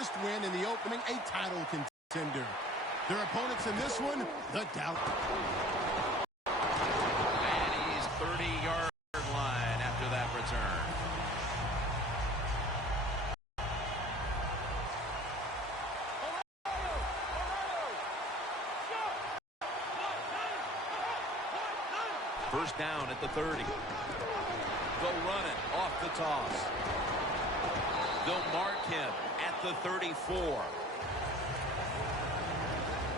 first win in the opening, a title contender. Their opponents in this one, the Dallas. And he's 30-yard line after that return. First down at the 30. They'll run it off the toss. They'll mark him at the 34.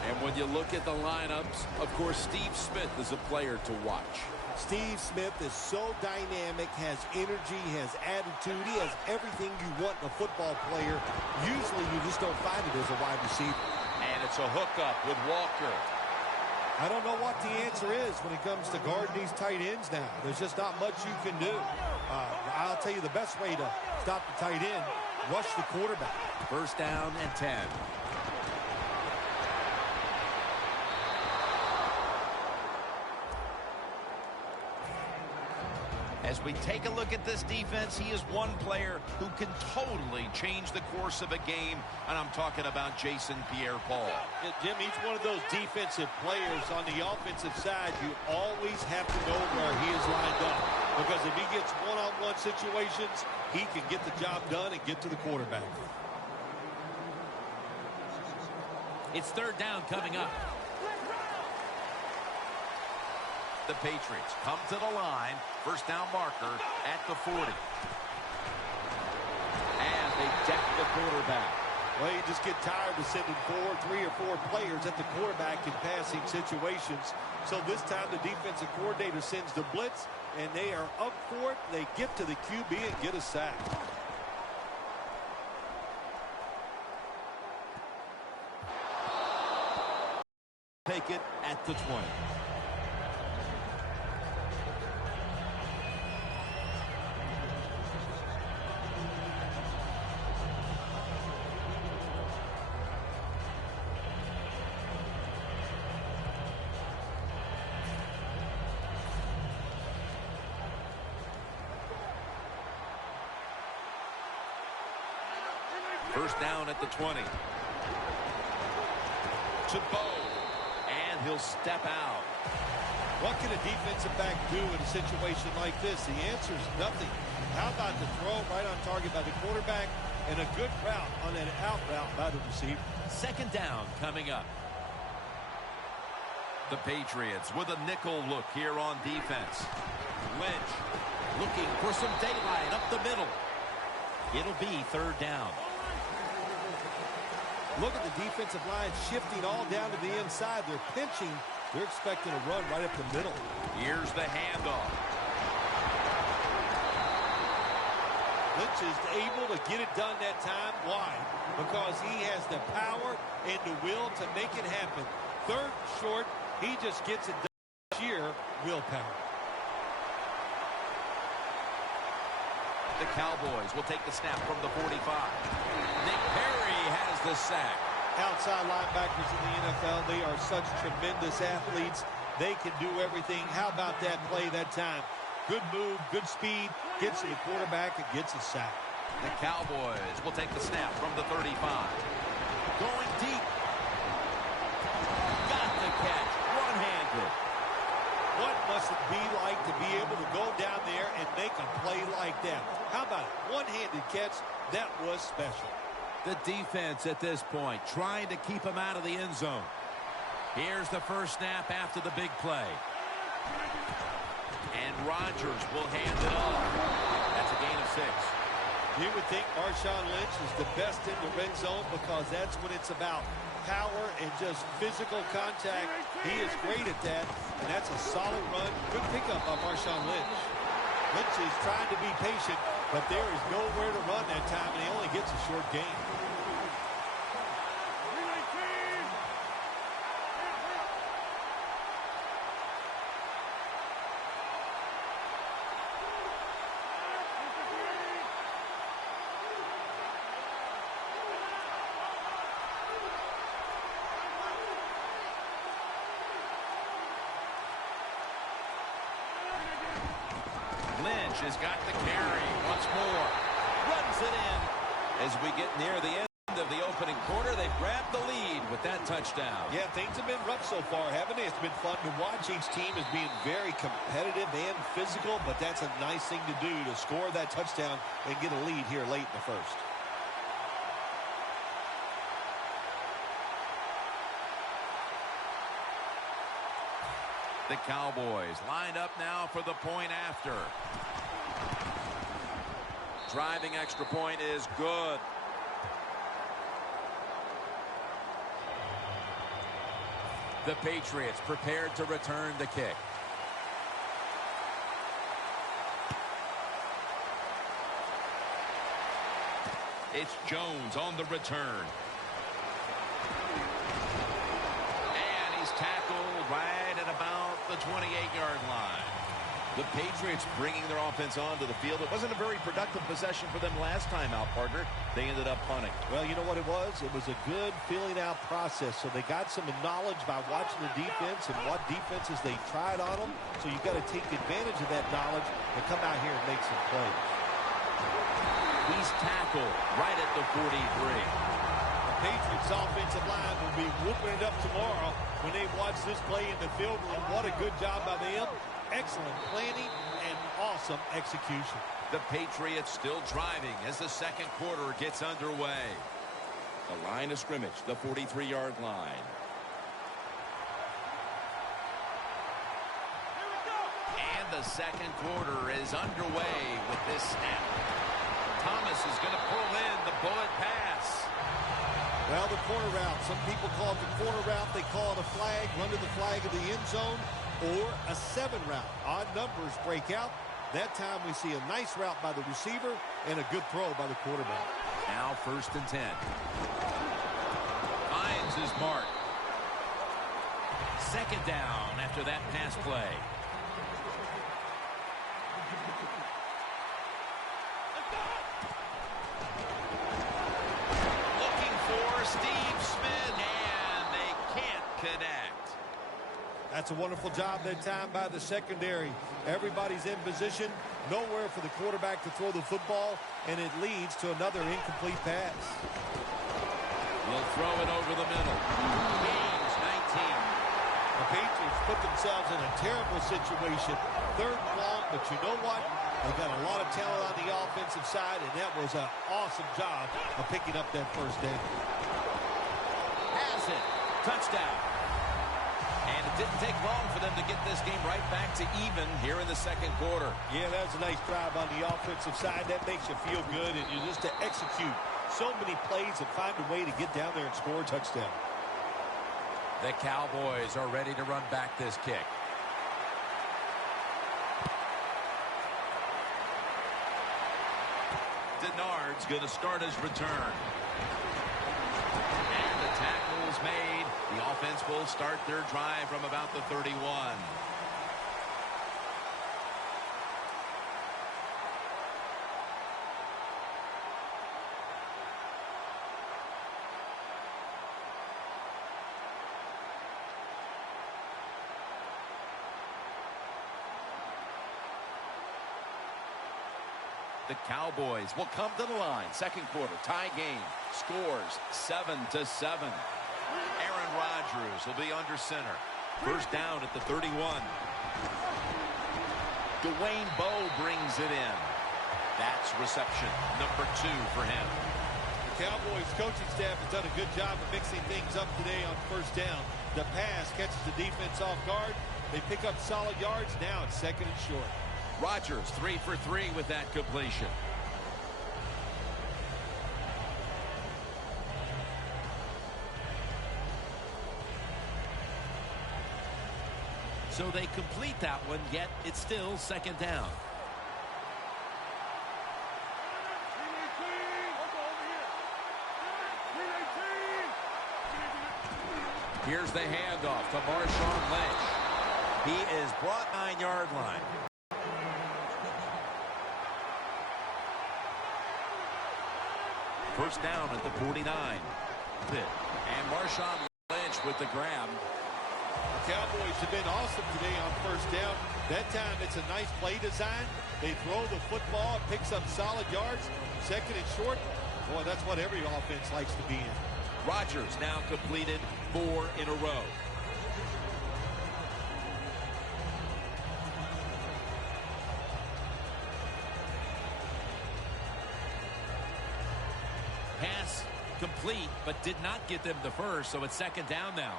And when you look at the lineups, of course, Steve Smith is a player to watch. Steve Smith is so dynamic, has energy, has attitude. He has everything you want in a football player. Usually you just don't find it as a wide receiver. And it's a hookup with Walker. I don't know what the answer is when it comes to guarding these tight ends now. There's just not much you can do. I'll tell you the best way to stop the tight end, rush the quarterback. First down and 10. As we take a look at this defense, he is one player who can totally change the course of a game, and I'm talking about Jason Pierre-Paul. Jim, each one of those defensive players on the offensive side, you always have to know where he is lined up. Because if he gets one-on-one situations, he can get the job done and get to the quarterback. It's third down coming up. The Patriots come to the line. First down marker at the 40. And they deck the quarterback. Well, you just get tired of sending 3 or 4 players at the quarterback in passing situations. So this time the defensive coordinator sends the blitz, and they are up for it. They get to the QB and get a sack. Take it at the 20. First down at the 20. To Bo. And he'll step out. What can a defensive back do in a situation like this? The answer is nothing. How about the throw right on target by the quarterback and a good route on that out route by the receiver? Second down coming up. The Patriots with a nickel look here on defense. Lynch looking for some daylight up the middle. It'll be third down. Look at the defensive line shifting all down to the inside. They're pinching. They're expecting a run right up the middle. Here's the handoff. Lynch is able to get it done that time. Why? Because he has the power and the will to make it happen. Third short, he just gets it done. Sheer willpower. The Cowboys will take the snap from the 45. Nick Perry has the sack. Outside linebackers in the NFL, they are such tremendous athletes. They can do everything. How about that play that time? Good move, good speed, gets to the quarterback and gets a sack. The Cowboys will take the snap from the 35. Going deep. Got the catch. One-handed. What must it be like to be able to go down there and make a play like that? How about it? One-handed catch? That was special. The defense at this point trying to keep him out of the end zone. Here's the first snap after the big play. And Rodgers will hand it off. That's a gain of 6. You would think Marshawn Lynch is the best in the red zone because that's what it's about. Power and just physical contact. He is great at that, and that's a solid run. Good pickup by Marshawn Lynch. Lynch is trying to be patient, but there is nowhere to run that time, and he only gets a short gain. Lynch has got the carry once more. Runs it in as we get near the end of the opening quarter. They've grabbed the lead with that touchdown. Yeah, things have been rough so far, haven't they? It's been fun to watch. Each team is being very competitive and physical, but that's a nice thing to do, to score that touchdown and get a lead here late in the first. The Cowboys lined up now for the point after. Driving extra point is good. The Patriots prepared to return the kick. It's Jones on the return. And he's tackled right at about the 28-yard line. The Patriots bringing their offense onto the field. It wasn't a very productive possession for them last time out, partner. They ended up punting. Well, you know what it was? It was a good filling out process. So they got some knowledge by watching the defense and what defenses they tried on them. So you've got to take advantage of that knowledge and come out here and make some plays. He's tackled right at the 43. The Patriots offensive line will be whooping it up tomorrow when they watch this play in the field room. What a good job by them. Excellent planning and awesome execution. The Patriots still driving as the second quarter gets underway. The line of scrimmage, the 43-yard line. And the second quarter is underway with this snap. Thomas is going to pull in the bullet pass. Well, the corner route. Some people call it the corner route. They call it a flag, run to the flag of the end zone, or a 7 route. Odd numbers break out. That time we see a nice route by the receiver and a good throw by the quarterback. Now 1st and 10. Finds his mark. Second down after that pass play. Looking for Steve Smith, and they can't connect. That's a wonderful job that time by the secondary. Everybody's in position. Nowhere for the quarterback to throw the football, and it leads to another incomplete pass. We'll throw it over the middle. Gains 19. The Patriots put themselves in a terrible situation. 3rd and long, but you know what? They've got a lot of talent on the offensive side, and that was an awesome job of picking up that first down. Has it. Touchdown. And it didn't take long for them to get this game right back to even here in the second quarter. Yeah, that was a nice drive on the offensive side. That makes you feel good, and you just to execute so many plays and find a way to get down there and score a touchdown. The Cowboys are ready to run back this kick. Denard's going to start his return. And the tackle is made. The offense will start their drive from about the 31. The Cowboys will come to the line. Second quarter, tie game. Scores 7-7. Aaron Rodgers will be under center. First down at the 31. Dwayne Bowe brings it in. That's reception number 2 for him. The Cowboys coaching staff has done a good job of mixing things up today on first down. The pass catches the defense off guard. They pick up solid yards. Now it's 2nd and short. Rodgers 3 for 3 with that completion. So they complete that one, yet it's still 2nd down. Here's the handoff to Marshawn Lynch. He is brought 9-yard line. First down at the 49. And Marshawn Lynch with the grab. The Cowboys have been awesome today on first down. That time it's a nice play design. They throw the football, it picks up solid yards. 2nd and short. Boy, that's what every offense likes to be in. Rodgers now completed 4 in a row. Pass complete, but did not get them the first, so it's second down now.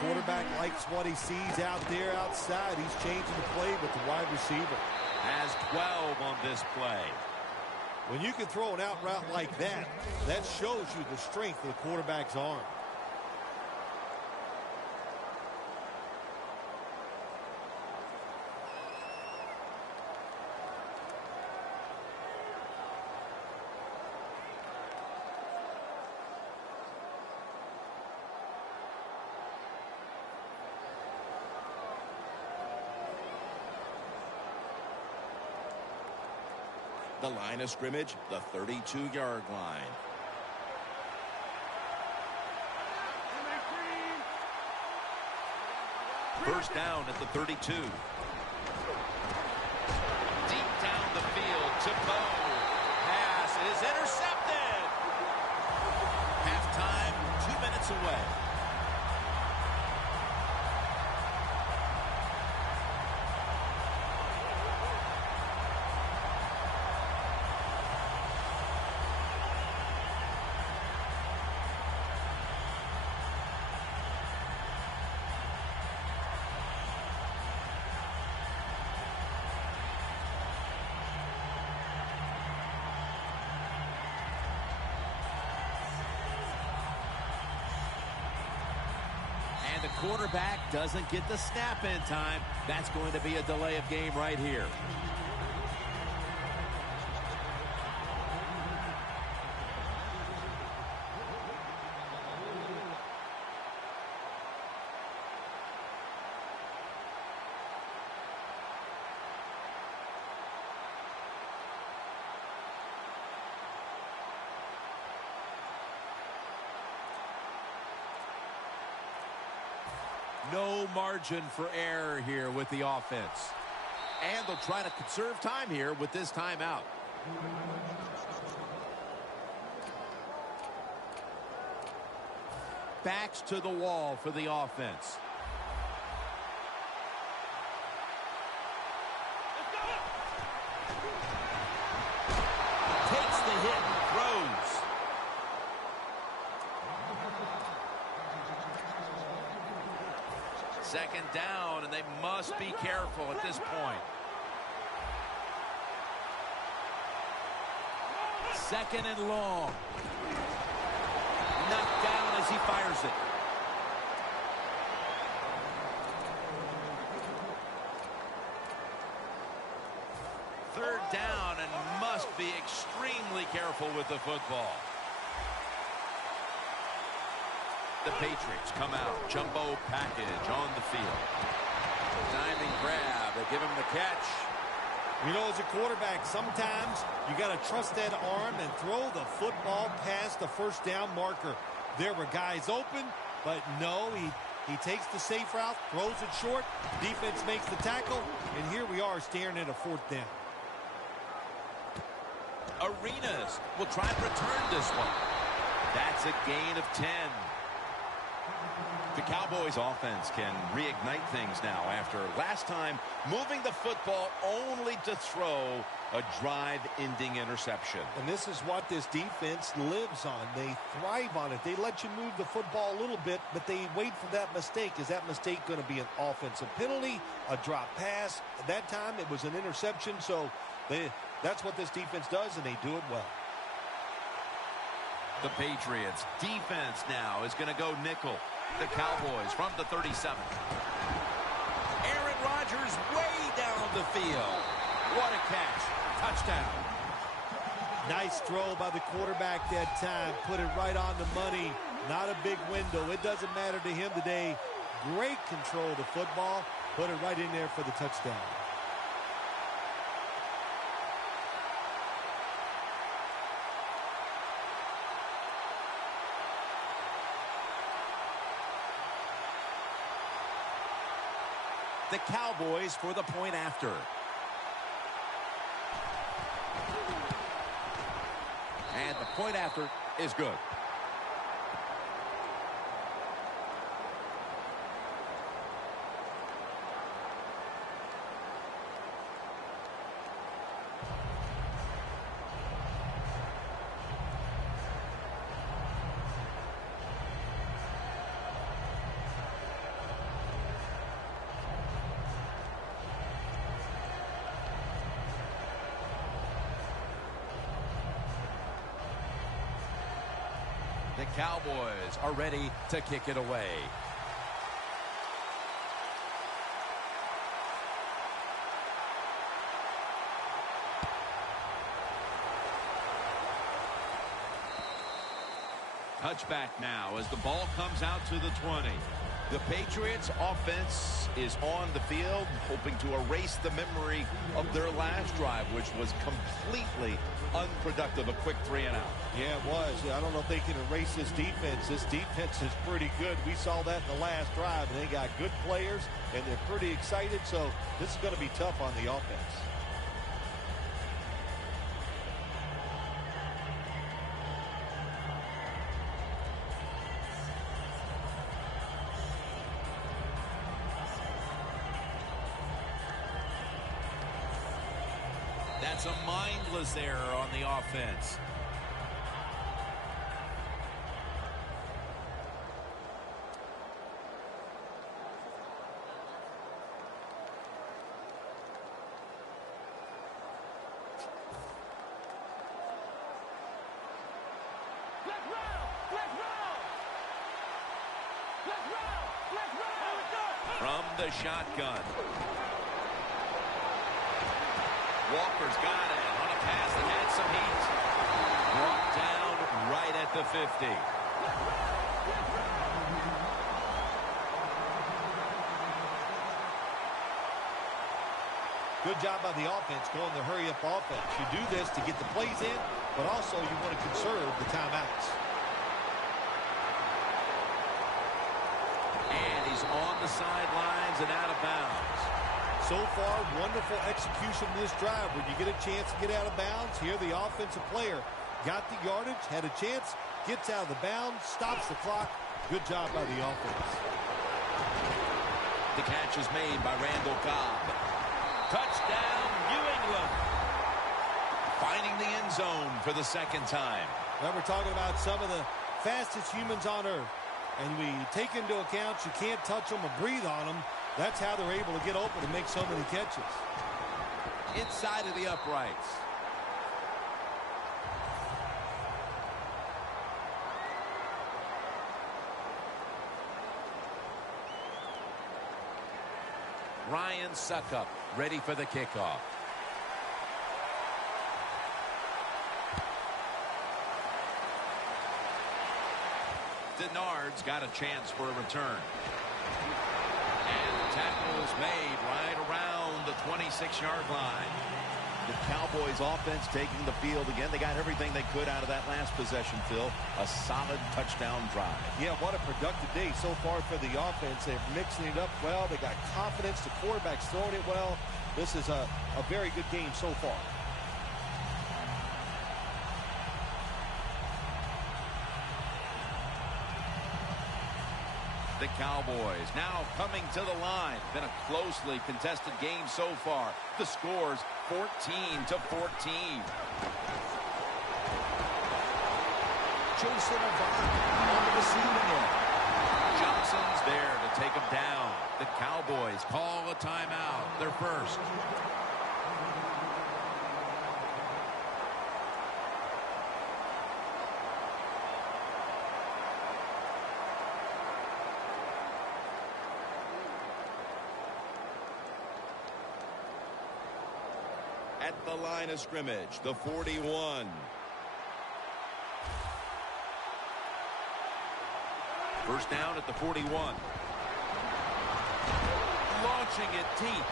Quarterback likes what he sees out there outside. He's changing the play with the wide receiver. Has 12 on this play. When you can throw an out route like that, that shows you the strength of the quarterback's arm. The line of scrimmage, the 32-yard line. First down at the 32. Deep down the field to Bo. Pass is intercepted. Halftime, 2 minutes away. The quarterback doesn't get the snap in time. That's going to be a delay of game right here. No margin for error here with the offense. And they'll try to conserve time here with this timeout. Backs to the wall for the offense. Takes the hit and throws. Second down, and they must be careful at this point. Second and long. Knocked down as he fires it. Third down, and must be extremely careful with the football. The Patriots come out. Jumbo package on the field. Diving grab. They give him the catch. You know, as a quarterback, sometimes you got to trust that arm and throw the football past the first down marker. There were guys open, but no, he takes the safe route, throws it short. Defense makes the tackle, and here we are staring at a fourth down. Arenas will try and return this one. That's a gain of 10. The Cowboys offense can reignite things now after last time moving the football only to throw a drive-ending interception. And this is what this defense lives on. They thrive on it. They let you move the football a little bit, but they wait for that mistake. Is that mistake going to be an offensive penalty, a drop pass? At that time, it was an interception, so that's what this defense does, and they do it well. The Patriots defense now is going to go nickel. The Cowboys from the 37. Aaron Rodgers way down the field. What a catch. Touchdown. Nice throw by the quarterback that time. Put it right on the money. Not a big window. It doesn't matter to him today. Great control of the football. Put it right in there for the touchdown. The Cowboys for the point after. The point after is good. The Cowboys are ready to kick it away. Touchback now as the ball comes out to the 20. The Patriots offense is on the field, hoping to erase the memory of their last drive, which was completely unproductive, a quick 3-and-out. Yeah, it was. I don't know if they can erase this defense. This defense is pretty good. We saw that in the last drive, and they got good players, and they're pretty excited, so this is going to be tough on the offense. That's a mindless error on the offense. From the shotgun. Walker's got it on a pass that had some heat. Brought down right at the 50. Good job by the offense going the hurry-up offense. You do this to get the plays in, but also you want to conserve the timeouts. And he's on the sidelines and out of bounds. So far, wonderful execution in this drive. When you get a chance to get out of bounds, here the offensive player got the yardage, had a chance, gets out of the bounds, stops the clock. Good job by the offense. The catch is made by Randall Cobb. Touchdown, New England. Finding the end zone for the second time. Now we're talking about some of the fastest humans on earth. And we take into account you can't touch them or breathe on them. That's how they're able to get open and make so many catches. Inside of the uprights. Ryan Suckup ready for the kickoff. Denard's got a chance for a return. And the tackle is made right around the 26-yard line. The Cowboys offense taking the field again. They got everything they could out of that last possession, Phil. A solid touchdown drive. Yeah, what a productive day so far for the offense. They're mixing it up well. They got confidence. The quarterback's throwing it well. This is a very good game so far. The Cowboys now coming to the line. Been a closely contested game so far. The score's 14-14. Jason Avant on the receiving end. Johnson's there to take him down. The Cowboys call a timeout. Their first. At the line of scrimmage, the 41. First down at the 41. Launching it deep.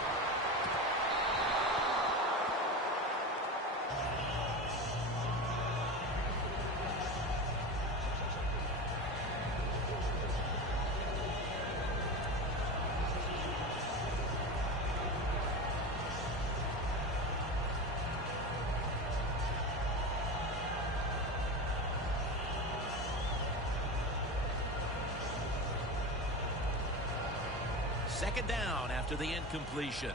Second down after the incompletion.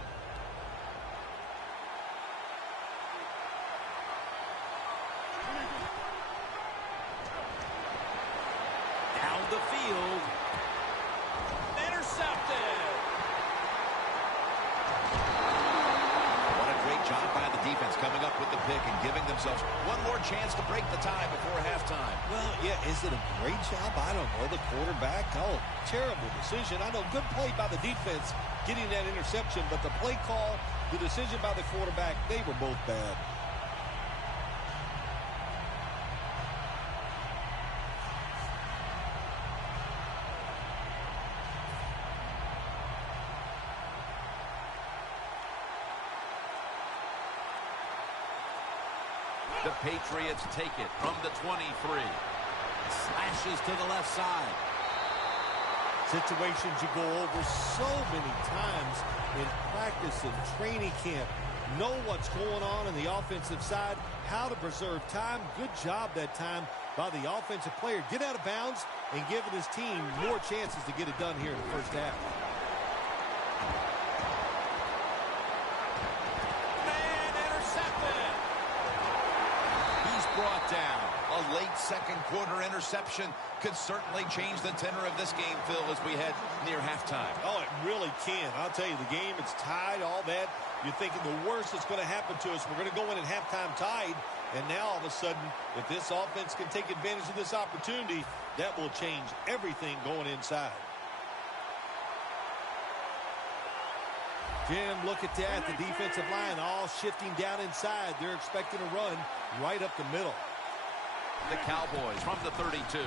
Down the field. Intercepted. What a great job by the defense coming up with the pick and giving themselves one more chance to break the tie before halftime. Well, yeah, is it a great job? I don't know. The quarterback, oh, terrible decision. I know, good play by the defense getting that interception, but the play call, the decision by the quarterback, they were both bad. The Patriots take it from the 23. Slashes to the left side. Situations you go over so many times in practice and training camp. Know what's going on the offensive side, how to preserve time. Good job that time by the offensive player. Get out of bounds and giving his team more chances to get it done here in the first half. Brought down. A late second quarter interception could certainly change the tenor of this game, Phil, as we head near halftime. Oh, it really can. I'll tell you, the game, it's tied, all that. You're thinking the worst that's going to happen to us. We're going to go in at halftime tied, and now all of a sudden, if this offense can take advantage of this opportunity, that will change everything going inside. Jim, look at that. The defensive line all shifting down inside. They're expecting a run right up the middle. The Cowboys from the 32.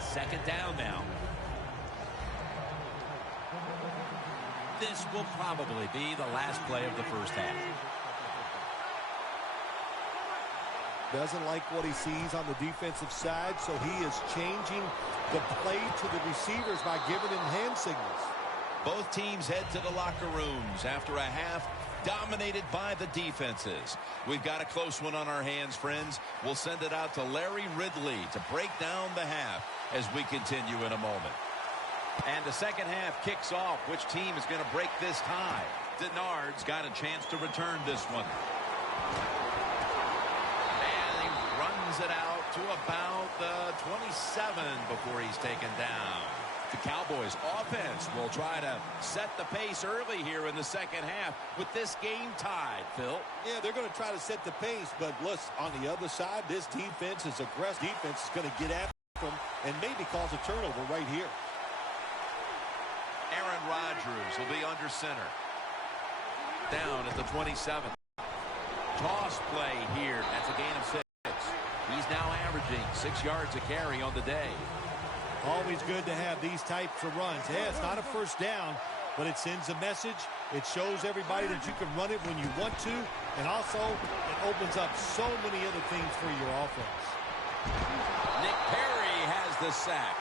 Second down now. This will probably be the last play of the first half. Doesn't like what he sees on the defensive side, so he is changing the play to the receivers by giving them hand signals. Both teams head to the locker rooms after a half dominated by the defenses. We've got a close one on our hands, friends. We'll send it out to Larry Ridley to break down the half as we continue in a moment. And the second half kicks off. Which team is going to break this tie? Denard's got a chance to return this one. And he runs it out to about the 27 before he's taken down. The Cowboys offense will try to set the pace early here in the second half with this game tied, Phil. Yeah, they're going to try to set the pace, but listen, on the other side, this defense is aggressive. Defense is going to get after them and maybe cause a turnover right here. Aaron Rodgers will be under center. Down at the 27. Toss play here. That's a gain of 6. He's now averaging 6 yards a carry on the day. Always good to have these types of runs. Yeah, it's not a first down, but it sends a message. It shows everybody that you can run it when you want to, and also it opens up so many other things for your offense. Nick Perry has the sack.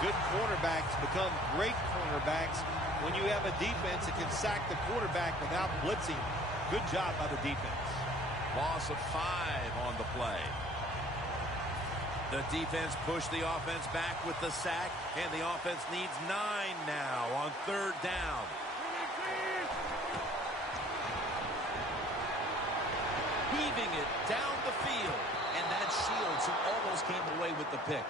Good cornerbacks become great cornerbacks when you have a defense that can sack the quarterback without blitzing. Good job by the defense. Loss of 5 on the play. The defense pushed the offense back with the sack, and the offense needs 9 now on third down. Weaving it down the field, and that Shields who almost came away with the pick.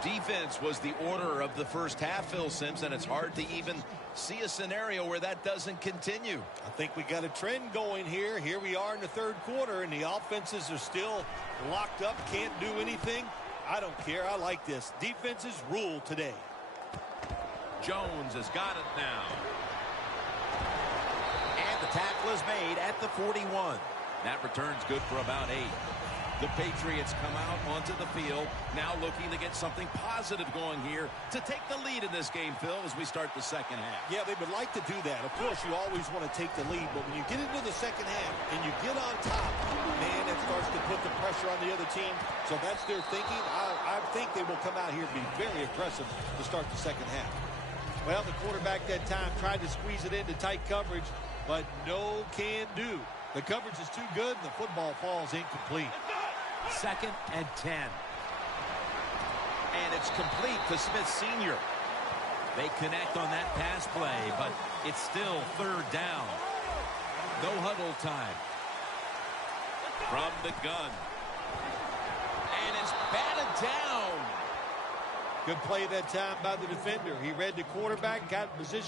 Defense was the order of the first half, Phil Simpson. It's hard to even see a scenario where that doesn't continue. I think we got a trend going here. Here we are in the third quarter, and the offenses are still locked up, can't do anything. I don't care. I like this. Defenses rule today. Jones has got it now. And the tackle is made at the 41. That return's good for about 8. The Patriots come out onto the field, now looking to get something positive going here to take the lead in this game, Phil, as we start the second half. Yeah, they would like to do that. Of course, you always want to take the lead, but when you get into the second half and you get on top, man, that starts to put the pressure on the other team. So that's their thinking. I think they will come out here and be very aggressive to start the second half. Well, the quarterback that time tried to squeeze it into tight coverage, but no can do. The coverage is too good, and the football falls incomplete. 2nd and 10. And it's complete to Smith Sr. They connect on that pass play, but it's still 3rd down. No huddle time. From the gun. And it's batted down. Good play that time by the defender. He read the quarterback, got in position.